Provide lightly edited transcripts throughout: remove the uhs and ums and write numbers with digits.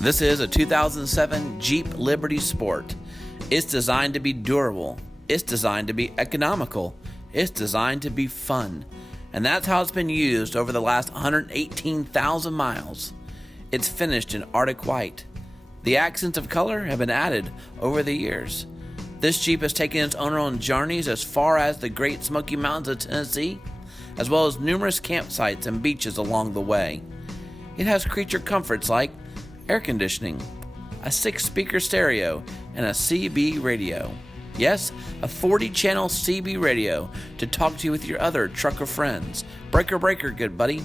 This is a 2007 Jeep Liberty Sport. It's designed to be durable. It's designed to be economical. It's designed to be fun. And that's how it's been used over the last 118,000 miles. It's finished in Arctic white. The accents of color have been added over the years. This Jeep has taken its owner on journeys as far as the Great Smoky Mountains of Tennessee, as well as numerous campsites and beaches along the way. It has creature comforts like air conditioning, a 6-speaker stereo, and a CB radio. Yes, a 40-channel CB radio to talk to you with your other trucker friends. Breaker, good buddy.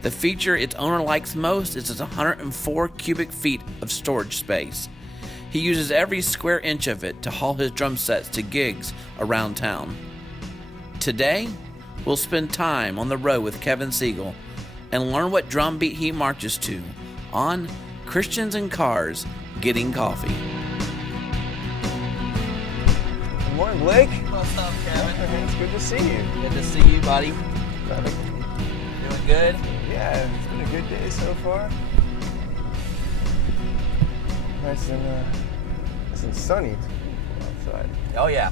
The feature its owner likes most is its 104 cubic feet of storage space. He uses every square inch of it to haul his drum sets to gigs around town. Today, we'll spend time on the road with Kevin Siegel and learn what drum beat he marches to on Christians and Cars Getting Coffee. Good morning, Blake. What's up, Kevin? It's good to see you. Good to see you, buddy. Doing good? Yeah, it's been a good day so far. Nice and sunny outside. Oh, yeah.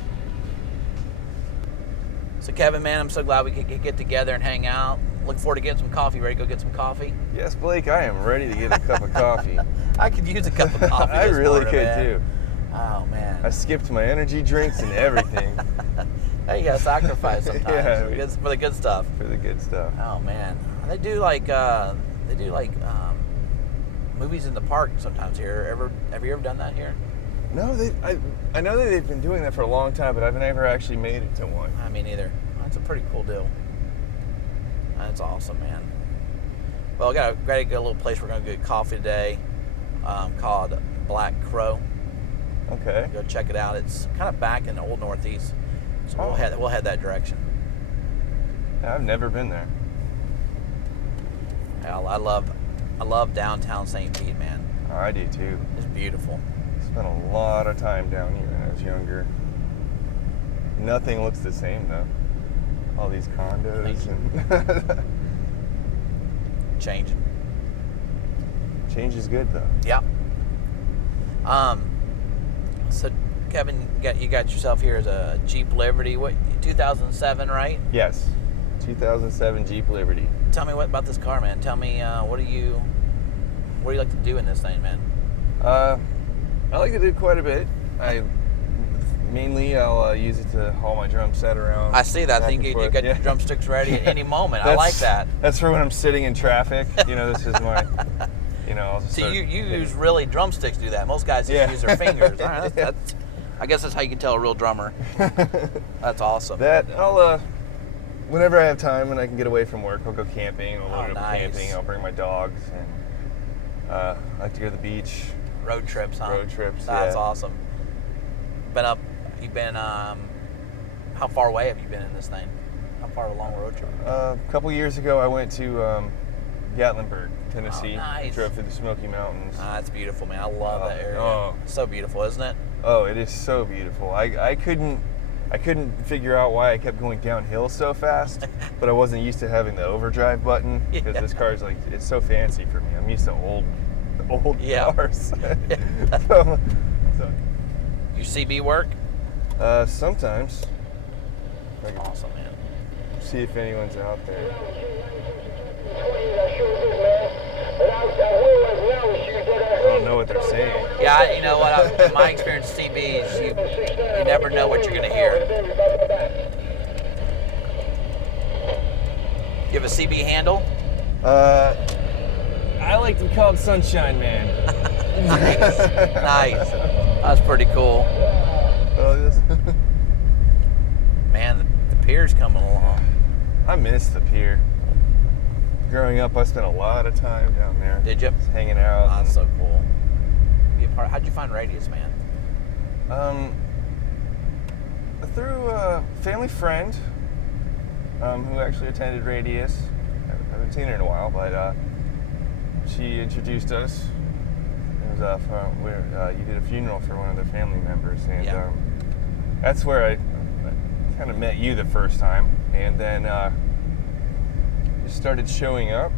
So, Kevin, man, I'm so glad we could get together and hang out. Look forward to getting some coffee. Ready to go get some coffee? Yes, Blake, I am ready to get a cup of coffee. I could use a cup of coffee. I really could, man. too. Oh, man. I skipped my energy drinks and everything. Hey, you gotta sacrifice sometimes Yeah, for the good stuff. For the good stuff. Oh, man. They do movies in the park sometimes here. Have you ever done that here? No, I know that they've been doing that for a long time, but I've never actually made it to one. I mean, neither. That's a pretty cool deal. That's awesome, man. Well, I got to get a little place we're going to get coffee today called Black Crow. Okay. Go check it out. It's kind of back in the old Northeast, so we'll head that direction. I've never been there. Hell, I love downtown St. Pete, man. I do too. It's beautiful. Spent a lot of time down here when I was younger. Nothing looks the same though. All these condos and Changing. Change is good though. Yeah. So Kevin, you got yourself here as a Jeep Liberty, 2007, right? Yes. 2007 Jeep Liberty. Tell me what about this car, man. Tell me what do you like to do in this thing, man? I like to do quite a bit. I'll use it to haul my drum set around. I see that. I think you got your drumsticks ready at any moment. I like that. That's for when I'm sitting in traffic. This is my, So you use really drumsticks to do that. Most guys just use their fingers. All right, I guess that's how you can tell a real drummer. That's awesome. Whenever I have time and I can get away from work, I'll go camping. I'll load up camping. I'll bring my dogs. And I like to go to the beach. Road trips, huh? Road trips, That's awesome. How far away have you been in this thing? How far along a road trip? A couple years ago, I went to Gatlinburg, Tennessee. Oh, nice. Drove through the Smoky Mountains. That's beautiful, man. I love that area. Oh. So beautiful, isn't it? Oh, it is so beautiful. I couldn't figure out why I kept going downhill so fast, but I wasn't used to having the overdrive button because this car is it's so fancy for me. I'm used to old cars. so, You CB work? Sometimes. Awesome, man. See if anyone's out there. I don't know what they're saying. Yeah, you know what? In my experience, CBs, you never know what you're going to hear. You have a CB handle? I like to be called Sunshine Man. Nice. That's pretty cool. Man, the pier's coming along. I miss the pier. Growing up, I spent a lot of time down there. Did you? Just hanging out. That's so cool. How'd you find Radius, man? Through a family friend who actually attended Radius. I haven't seen her in a while, but she introduced us. It was you did a funeral for one of their family members, and that's where I kind of met you the first time, and then just started showing up,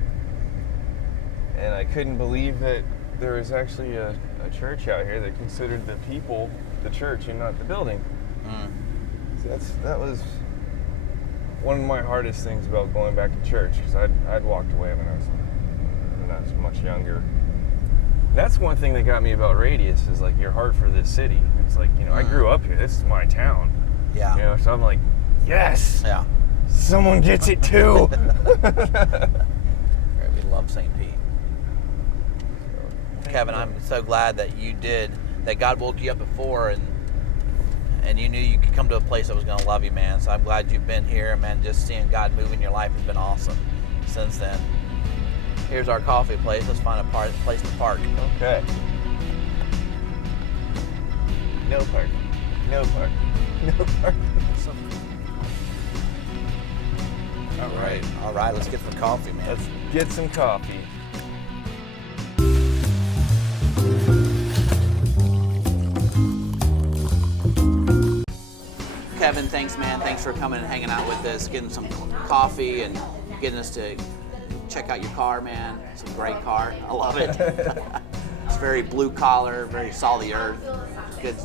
and I couldn't believe that there was actually a church out here that considered the people the church and not the building. So that was one of my hardest things about going back to church, because I'd walked away when I was much younger. That's one thing that got me about Radius, is like your heart for this city. It's like, I grew up here. This is my town. Yeah. So I'm like, yes. Yeah. Someone gets it too. We love St. Pete. Kevin, I'm so glad that God woke you up before and you knew you could come to a place that was going to love you, man. So I'm glad you've been here, man. Just seeing God move in your life has been awesome since then. Here's our coffee place. Let's find a place to park. Okay. No park. No park. No park. All right. Let's get some coffee, man. Let's get some coffee. Kevin, thanks, man. Thanks for coming and hanging out with us, getting some coffee and getting us to check out your car, man. It's a great car. I love it. It's very blue collar, very salt of the earth. Good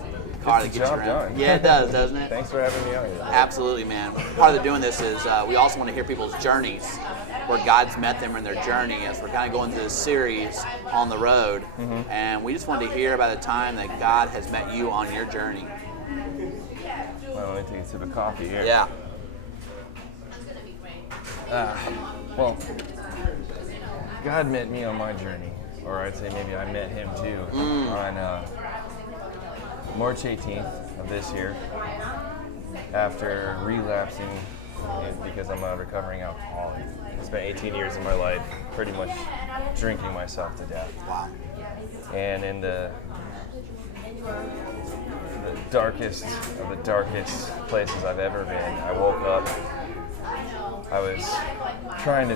car that gets you around. Done. Yeah, it does, doesn't it? Thanks for having me on here. Absolutely, man. Part of doing this is we also want to hear people's journeys, where God's met them in their journey, as we're kind of going through this series on the road. Mm-hmm. And we just wanted to hear about the time that God has met you on your journey. Well, let me take a sip of coffee here. Yeah. Well, God met me on my journey, or I'd say maybe I met him too, on March 18th of this year, after relapsing because I'm a recovering alcoholic. I spent 18 years of my life pretty much drinking myself to death. Wow. And in the darkest of the darkest places I've ever been, I woke up. I was trying to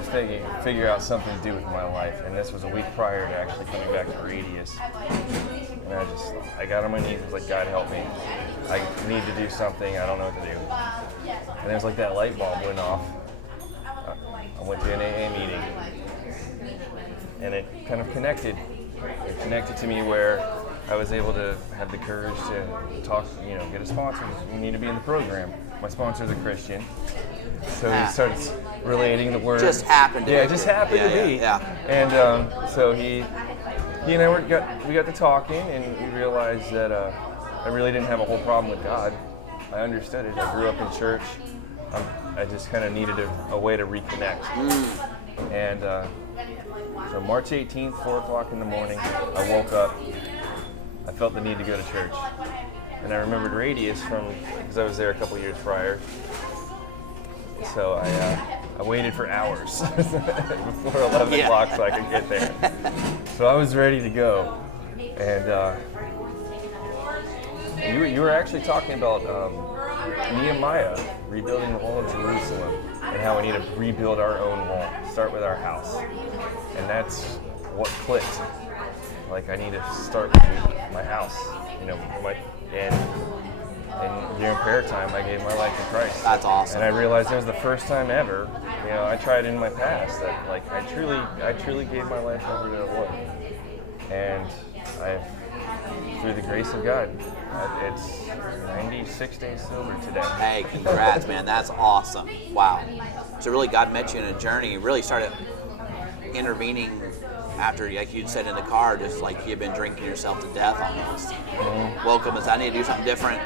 figure out something to do with my life, and this was a week prior to actually coming back to Radius. And I got on my knees and was like, God, help me. I need to do something. I don't know what to do. And it was like that light bulb went off. I went to an AA meeting, and it kind of connected. It connected to me where I was able to have the courage to talk, get a sponsor. You need to be in the program. My sponsor's a Christian. So he starts relating the word. Just happened to be. Yeah, it just happened to be. Yeah. And so he and I got to talking, and we realized that I really didn't have a whole problem with God. I understood it. I grew up in church. I just kind of needed a way to reconnect. And so March 18th, 4 o'clock in the morning, I woke up. I felt the need to go to church. And I remembered Radius because I was there a couple years prior. So I waited for hours before 11 o'clock so I could get there. So I was ready to go. And you were actually talking about Nehemiah rebuilding the wall of Jerusalem and how we need to rebuild our own wall, start with our house. And that's what clicked. Like, I need to start with my house, and during prayer time, I gave my life to Christ. That's awesome. And I realized it was the first time ever, I tried in my past that, like, I truly gave my life over to the Lord. And through the grace of God, it's 96 days sober today. Hey, congrats, man. That's awesome. Wow. So really, God met you in a journey. You really started intervening after, like you'd said in the car, just like you'd been drinking yourself to death almost. Mm-hmm. Welcome as I need to do something different.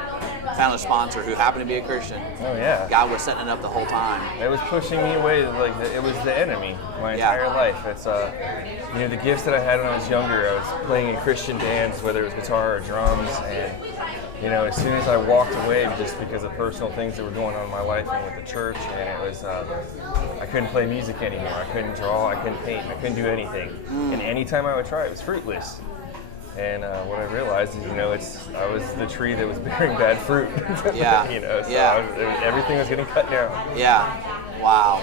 Found a sponsor who happened to be a Christian. Oh yeah. God was setting it up the whole time. It was pushing me away, it was the enemy my entire life. It's the gifts that I had when I was younger. I was playing in Christian bands, whether it was guitar or drums, and as soon as I walked away, just because of personal things that were going on in my life and with the church, and it was, I couldn't play music anymore. I couldn't draw. I couldn't paint. I couldn't do anything. And anytime I would try, it was fruitless. And what I realized is, I was the tree that was bearing bad fruit. Yeah. Everything was getting cut down. Yeah. Wow.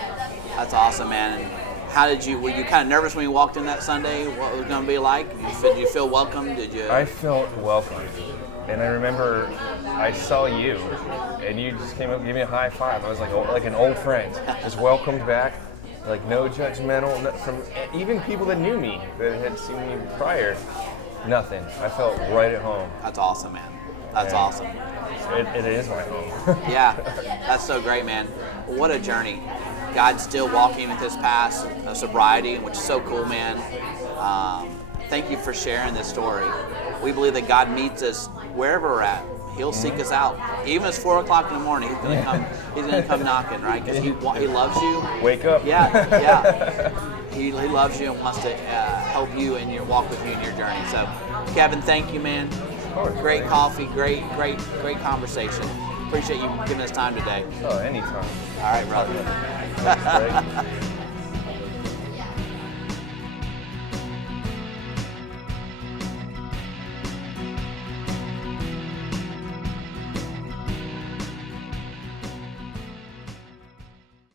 That's awesome, man. And how were you kind of nervous when you walked in that Sunday? What it was going to be like? Did you feel welcome? I felt welcome. And I remember I saw you, and you just came up and gave me a high five. I was like an old friend, just welcomed back. Like no judgmental, from even people that knew me, that had seen me prior, nothing. I felt right at home. That's awesome, man. That's awesome. It is my home. Yeah, that's so great, man. What a journey. God's still walking with this path of sobriety, which is so cool, man. Thank you for sharing this story. We believe that God meets us wherever we're at. He'll seek us out. Even if it's 4 o'clock in the morning, he's gonna come. He's gonna come knocking, right? Because he loves you. Wake up. Yeah. He loves you and wants to help you and walk with you in your journey. So, Kevin, thank you, man. Of course, great coffee, great conversation. Appreciate you giving us time today. Oh, anytime. All right, brother. Thanks, Greg.